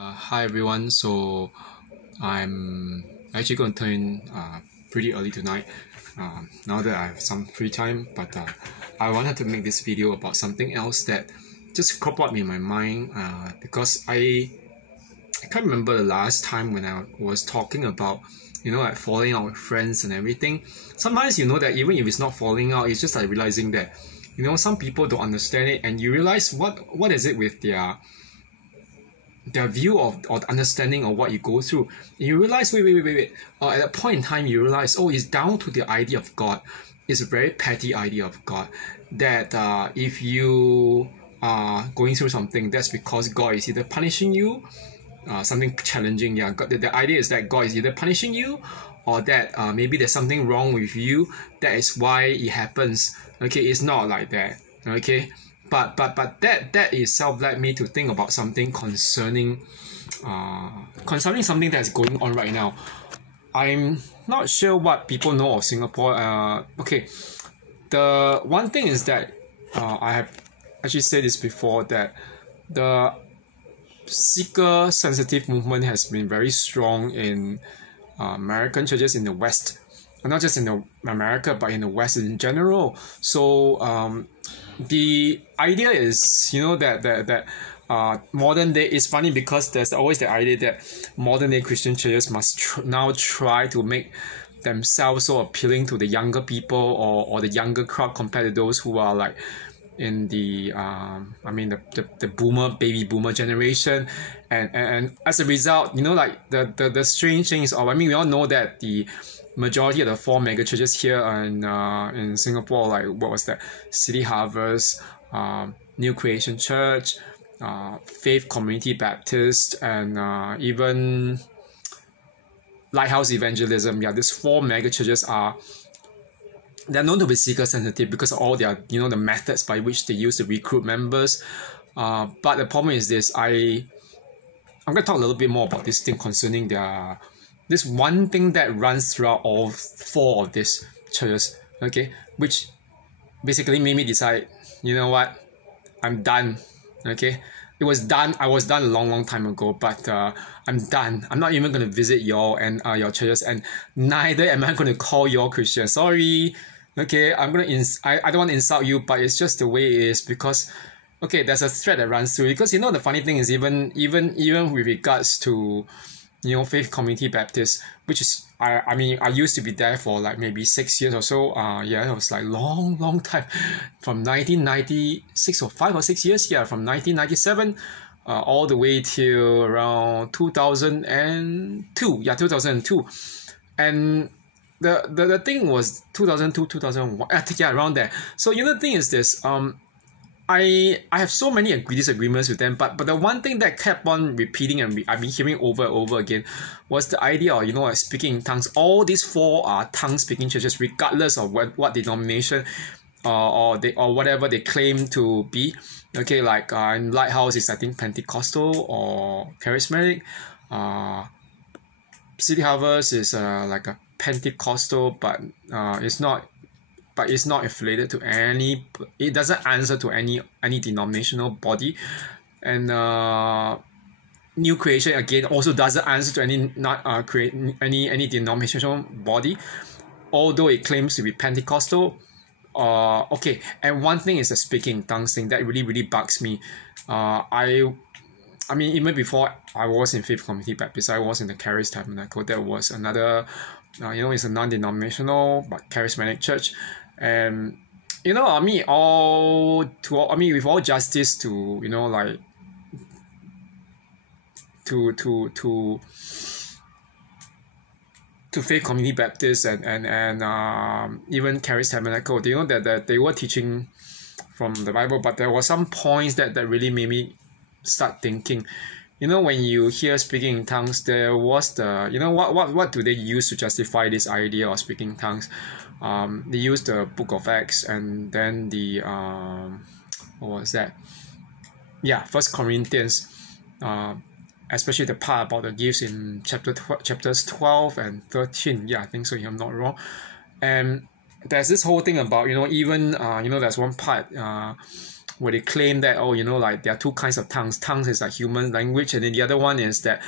Hi everyone. So I'm actually going to turn pretty early tonight. Now that I have some free time, but I wanted to make this video about something else that just cropped up in my mind because I can't remember the last time when I was talking about like falling out with friends and everything. Sometimes that even if it's not falling out, it's just like realizing that some people don't understand it, and you realize what is it with their view of or understanding of what you go through. And you realize, wait. At that point in time, you realize, it's down to the idea of God. It's a very petty idea of God that if you are going through something, that's because God is either punishing you, something challenging. Yeah, the idea is that God is either punishing you, or that maybe there's something wrong with you. That is why it happens. Okay, it's not like that. Okay. But that itself led me to think about something concerning something that's going on right now. I'm not sure what people know of Singapore. Okay, the one thing is that I have actually said this before, that the seeker sensitive movement has been very strong in American churches in the West, not just in America but in the West in general. So the idea is that modern day, is funny because there's always the idea that modern day Christian churches must now try to make themselves so appealing to the younger people or the younger crowd compared to those who are like in the baby boomer generation, and as a result, like the strange thing is, we all know that the majority of the 4 mega churches here in Singapore, like what was that, City Harvest, New Creation Church, Faith Community Baptist, and even Lighthouse Evangelism. Yeah, these 4 mega churches they're known to be seeker sensitive because of all their the methods by which they use to recruit members. But the problem is this: I'm going to talk a little bit more about this thing concerning this one thing that runs throughout all 4 of these churches, okay, which basically made me decide, I'm done, okay. I was done a long time ago, but I'm done. I'm not even going to visit y'all and your churches, and neither am I going to call y'all Christian. Sorry, okay. I don't want to insult you, but it's just the way it is, because okay, there's a thread that runs through, because the funny thing is, even with regards to Faith Community Baptist, which is I used to be there for like maybe 6 years or so. It was like long time, from 1996 or 5 or 6 years. Yeah, from 1997 all the way till around 2002. Yeah, 2002. And the thing was 2002, 2001. Yeah, around there. So the thing is this. I have so many disagreements with them, but the one thing that kept on repeating and I've been hearing over and over again was the idea of speaking in tongues. All these 4 are tongue speaking churches, regardless of what denomination or whatever they claim to be. Okay, like in Lighthouse is I think Pentecostal or Charismatic. City Harvest is like a Pentecostal, but it's not. But it's not affiliated to any. It doesn't answer to any denominational body, and New Creation again also doesn't answer to any denominational body, although it claims to be Pentecostal. Okay, and one thing is the speaking in tongues thing that really bugs me. Even before I was in Faith Community Baptist, I was in the Charismatic. That was another, it's a non-denominational but charismatic church. And with all justice to like to Faith Community Baptist and even Charismatic, that they were teaching from the Bible, but there were some points that really made me start thinking. When you hear speaking in tongues, there was the what do they use to justify this idea of speaking in tongues? They use the Book of Acts, and then the what was that? Yeah, 1 Corinthians, especially the part about the gifts in chapters 12 and 13. Yeah, I think so, if I'm not wrong. And there's this whole thing about even there's one part where they claim that, oh, like there are two kinds of tongues. Tongues is like human language, and then the other one is that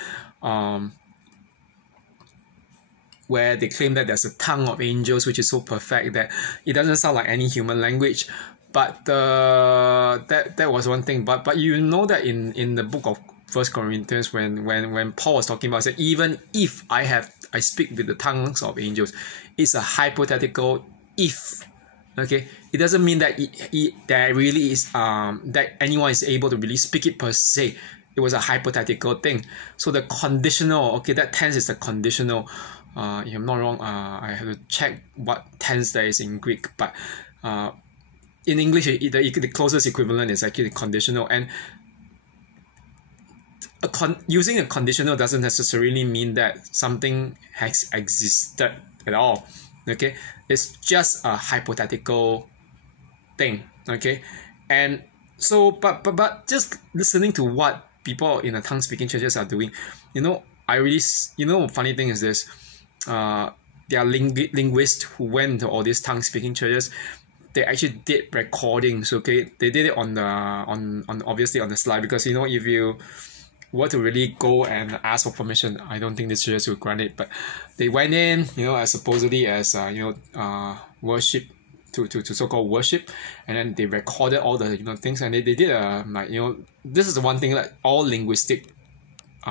where they claim that there's a tongue of angels which is so perfect that it doesn't sound like any human language. But that was one thing. But that in the book of 1 Corinthians, when Paul was talking about, said, even if I speak with the tongues of angels, it's a hypothetical if. Okay, it doesn't mean that there really is that anyone is able to really speak it per se. It was a hypothetical thing. So the conditional, okay, that tense is the conditional. If I'm not wrong, I have to check what tense there is in Greek, but in English, the closest equivalent is actually conditional, and using a conditional doesn't necessarily mean that something has existed at all. Okay, it's just a hypothetical thing. Okay, and so but just listening to what people in the tongue-speaking churches are doing, I really, funny thing is this, there are linguists who went to all these tongue-speaking churches. They actually did recordings. Okay, they did it on obviously on the slide, because if you were to really go and ask for permission, I don't think the churches will grant it. But they went in, as supposedly as worship to so-called worship, and then they recorded all the things, and they did this is the one thing that all linguistic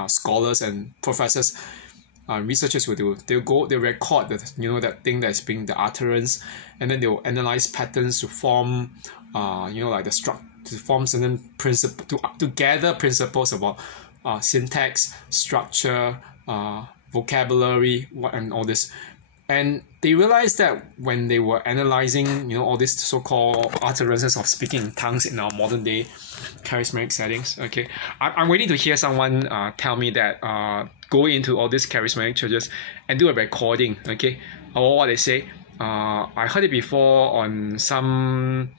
scholars and professors, researchers will do. They record that thing that's being the utterance, and then they'll analyze patterns to form like to form certain principle to gather principles about syntax, structure, vocabulary, and all this. And they realized that when they were analyzing all these so-called utterances of speaking in tongues in our modern day charismatic settings, okay, I'm waiting to hear someone tell me that go into all these charismatic churches and do a recording, okay, or what they say. I heard it before on some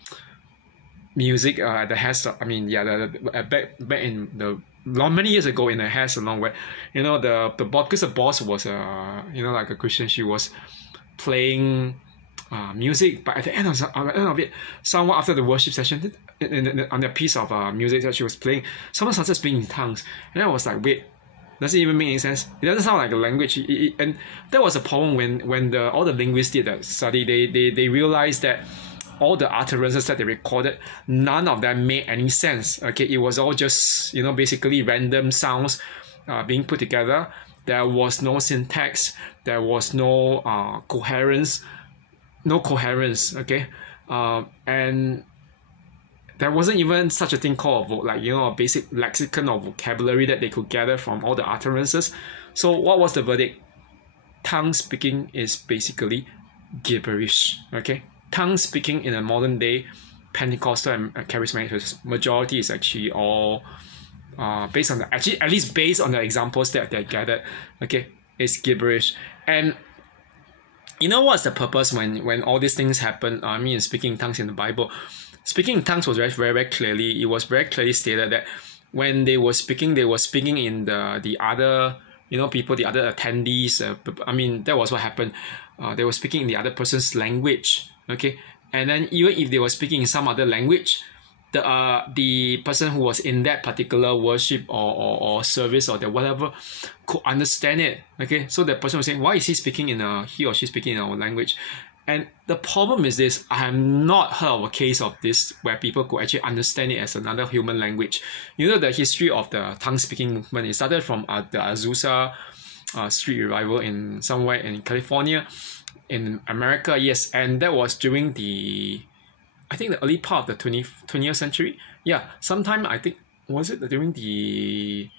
music at the hair salon. Back in the many years ago in the hair salon, where the boss, because the boss was like a Christian, she was playing music, but at the end of it, someone after the worship session, on the piece of music that she was playing, someone started speaking in tongues, and I was like, wait, does it even make any sense? It doesn't sound like a language. And that was a problem when all the linguists did that study. They realized that all the utterances that they recorded, none of them made any sense. Okay, it was all just basically random sounds being put together. There was no syntax. There was no coherence. Okay, and there wasn't even such a thing called a basic lexicon or vocabulary that they could gather from all the utterances. So what was the verdict? Tongue speaking is basically gibberish. Okay, tongue speaking in a modern day Pentecostal and charismatic majority is actually all based on at least based on the examples that they gathered. Okay, it's gibberish. And what's the purpose when all these things happen? Speaking in tongues in the Bible. Speaking in tongues was very, very clearly, it was very clearly stated that when they were speaking in the other, people, the other attendees. That was what happened. They were speaking in the other person's language, okay? And then even if they were speaking in some other language, the person who was in that particular worship or service or whatever could understand it, okay? So the person was saying, why is he or she speaking in our language? And the problem is this: I have not heard of a case of this where people could actually understand it as another human language. The history of the tongue-speaking movement, it started from the Azusa Street Revival in somewhere in California, in America, yes. And that was during the early part of the 20th century. Yeah, sometime, I think, was it during the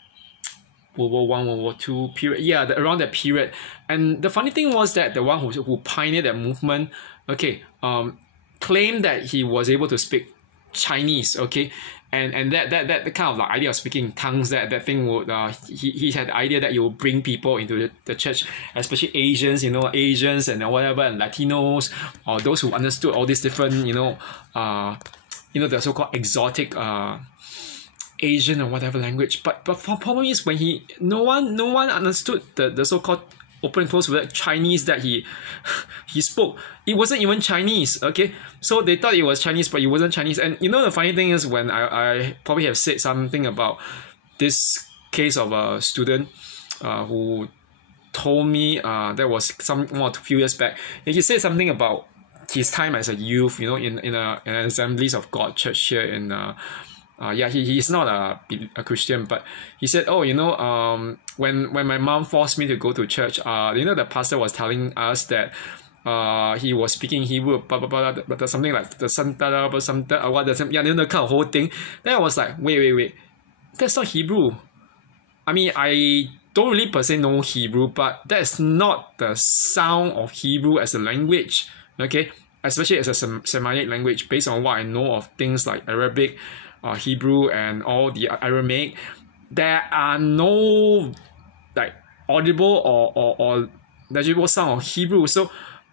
World War I, World War II period. Yeah, around that period. And the funny thing was that the one who pioneered that movement, okay, claimed that he was able to speak Chinese, okay, and that kind of idea of speaking in tongues, that thing would he had the idea that it would bring people into the church, especially Asians, Asians and whatever, and Latinos, or those who understood all these different, the so-called exotic Asian or whatever language. But the problem is when no one understood the so-called open and close word Chinese that he spoke. It wasn't even Chinese, okay? So they thought it was Chinese, but it wasn't Chinese. And you know the funny thing is, when I probably have said something about this case of a student who told me that was a few years back. And he said something about his time as a youth, you know, in an Assemblies of God church here in he's not a Christian, but he said, oh, you know, when my mom forced me to go to church, you know, the pastor was telling us that he was speaking Hebrew, but something like the Santa, what the yeah, you know, the kind of whole thing. Then I was like, wait, that's not Hebrew. I mean, I don't really per se know Hebrew, but that's not the sound of Hebrew as a language, okay? Especially as a Semitic language, based on what I know of things like Arabic, Hebrew, and all the Aramaic. There are no like audible or legible sound of Hebrew. So,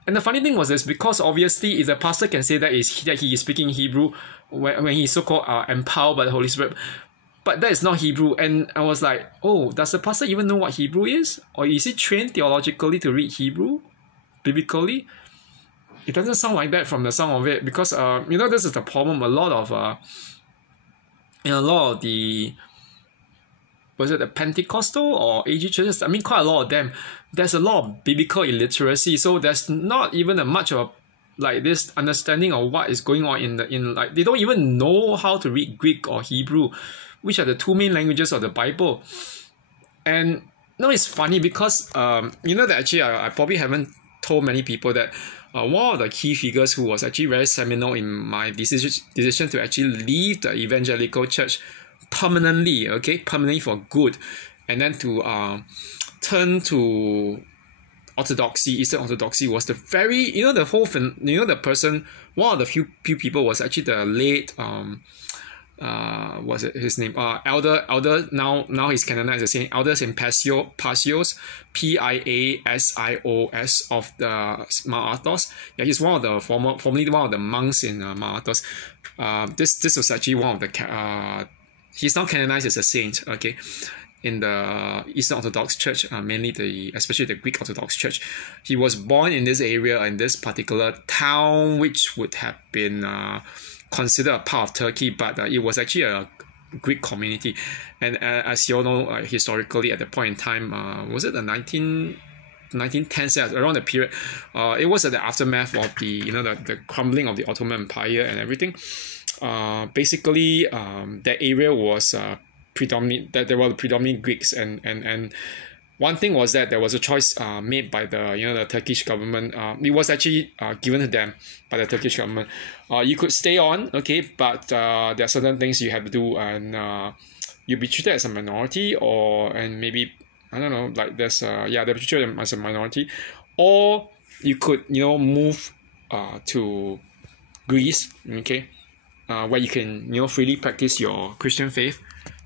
and the funny thing was this, because obviously if the pastor can say that he is speaking Hebrew when he's so-called empowered by the Holy Spirit, but that is not Hebrew. And I was like, oh, does the pastor even know what Hebrew is? Or is he trained theologically to read Hebrew, biblically? It doesn't sound like that from the sound of it, because you know, this is the problem. A lot of the, was it the Pentecostal or AG churches? I mean, quite a lot of them. There's a lot of biblical illiteracy, so there's not even much of like this understanding of what is going on in like, they don't even know how to read Greek or Hebrew, which are the two main languages of the Bible. And no, it's funny because you know that actually I probably haven't told many people that one of the key figures who was actually very seminal in my decision to actually leave the evangelical church permanently for good, and then to turn to Orthodoxy, Eastern Orthodoxy, was the very, you know, the whole, you know, the person, one of the few people was actually the late what's it, his name? Elder, now he's canonized as saying Elder Saint Pasios, Piasios of the Mount Athos. Yeah, he's one of the formerly one of the monks in Mount Athos. This was actually one of the he's now canonized as a saint, okay, in the Eastern Orthodox Church, especially the Greek Orthodox Church. He was born in this area, in this particular town, which would have been considered a part of Turkey, but it was actually a Greek community. And as you all know, historically at the point in time, was it the 1910s, around the period, it was at the aftermath of the, you know, the crumbling of the Ottoman Empire and everything. Basically, that area was predominant, that there were predominant Greeks, and one thing was that there was a choice made by the Turkish government. It was actually given to them by the Turkish government. You could stay on, okay, but there are certain things you have to do, and you'll be treated as a minority, and maybe, I don't know, like there's they'll be treated as a minority, or you could, you know, move to Greece, okay, where you can, you know, freely practice your Christian faith,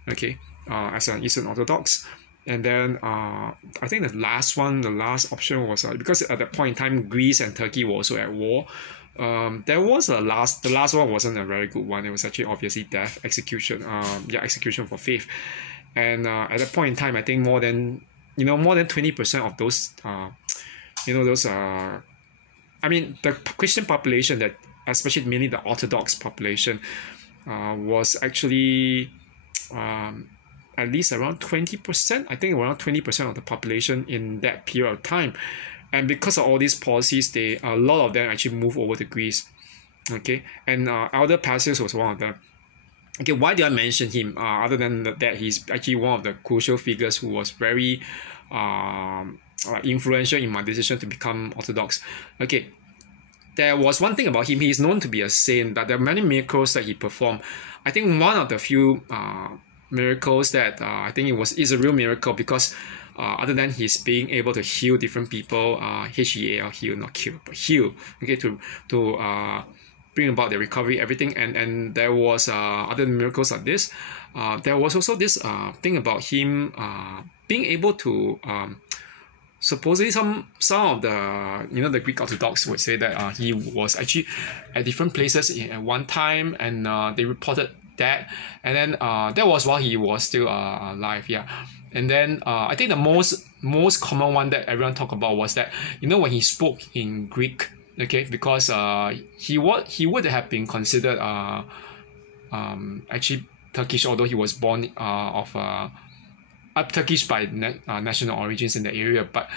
okay, as an Eastern Orthodox. And then I think the last option was because at that point in time Greece and Turkey were also at war. There was the last one wasn't a very good one. It was actually obviously death, execution for faith. And at that point in time, I think more than 20% of those the Christian population, that especially mainly the Orthodox population, was actually at least around 20%, I think around 20% of the population in that period of time. And because of all these policies, a lot of them actually moved over to Greece. Okay, and Elder Pasios was one of them. Okay, why did I mention him? Other than that, he's actually one of the crucial figures who was very influential in my decision to become Orthodox. Okay, there was one thing about him. He is known to be a saint, but there are many miracles that he performed. I think one of the few miracles that I think is a real miracle, because other than his being able to heal different people, heal, not kill, but heal, okay, to bring about their recovery, everything, and there was other miracles like this. There was also this thing about him being able to supposedly some of the Greek Orthodox would say that he was actually at different places at one time, and they reported that. And then that was while he was still alive, yeah. And then I think the most common one that everyone talked about was that, you know, when he spoke in Greek, okay, because he would have been considered actually Turkish, although he was born of Turkish by national origins in the area, but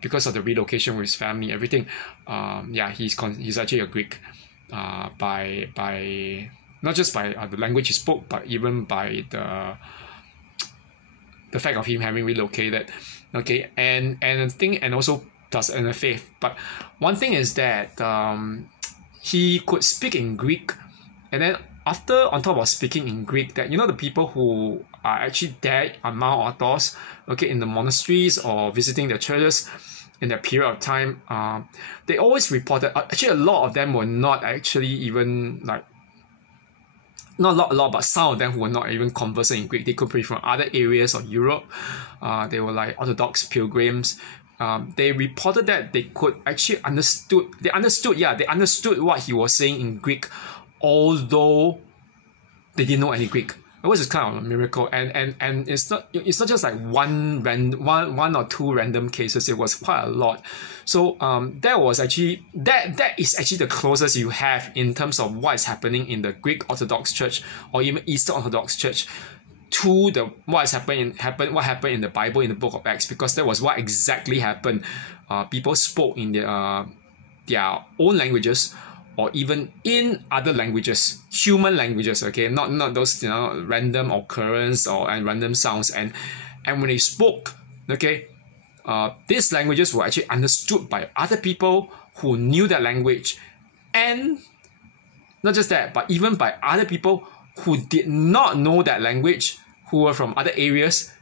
because of the relocation with his family, everything, yeah, he's actually a Greek, by not just by the language he spoke, but even by the fact of him having relocated, okay, and also plus in the faith. But one thing is that he could speak in Greek, and then after, on top of speaking in Greek, that, you know, the people who are actually there on Mount Athos, okay, in the monasteries or visiting the churches in that period of time, they always reported, actually a lot of them were not actually even like, not a lot, but some of them who were not even conversing in Greek. They could be from other areas of Europe. They were like Orthodox pilgrims. They reported that they could actually understood what he was saying in Greek, although they didn't know any Greek. It was kind of a miracle, and it's not just like one or two random cases. It was quite a lot. So that was actually that is actually the closest you have in terms of what is happening in the Greek Orthodox Church or even Eastern Orthodox Church to the what happened in the Bible, in the book of Acts, because that was what exactly happened. People spoke in their own languages, or even in other languages, human languages, okay, not those, you know, random occurrence and random sounds, and when they spoke, okay, these languages were actually understood by other people who knew that language, and not just that, but even by other people who did not know that language, who were from other areas.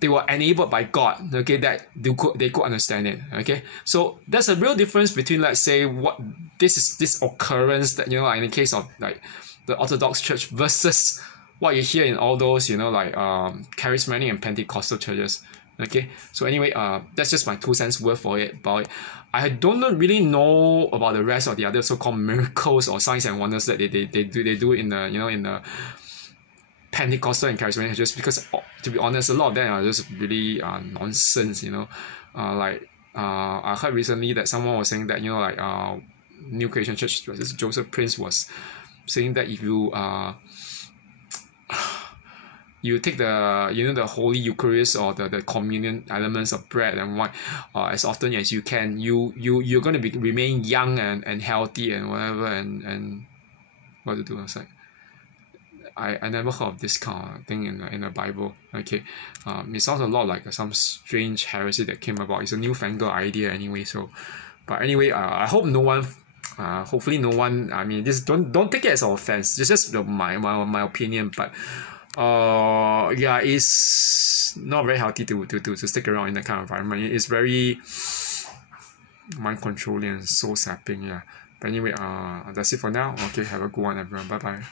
They were enabled by God, okay, that they could understand it, okay. So there's a real difference between, let's say, what this occurrence that, you know, like in the case of like the Orthodox Church versus what you hear in all those, you know, like Charismatic and Pentecostal churches, okay. So anyway, that's just my 2 cents worth for it. But I don't really know about the rest of the other so-called miracles or signs and wonders that they do in the, you know, in the Pentecostal and Charismatic churches, because to be honest, a lot of them are just really nonsense, you know. I heard recently that someone was saying that, you know, like New Creation Church, Joseph Prince was saying that if you you take the, you know, the Holy Eucharist or the communion elements of bread and wine as often as you can, you're going to remain young and healthy and whatever, and what to do. I was like, I never heard of this kind of thing in the Bible. Okay, it sounds a lot like some strange heresy that came about. It's a newfangled idea anyway. So, but anyway, I hope no one, hopefully no one. I mean, just don't take it as an offense. It's just my opinion. But yeah, it's not very healthy to stick around in that kind of environment. It's very mind controlling and soul sapping. Yeah. But anyway, that's it for now. Okay, have a good one, everyone. Bye bye.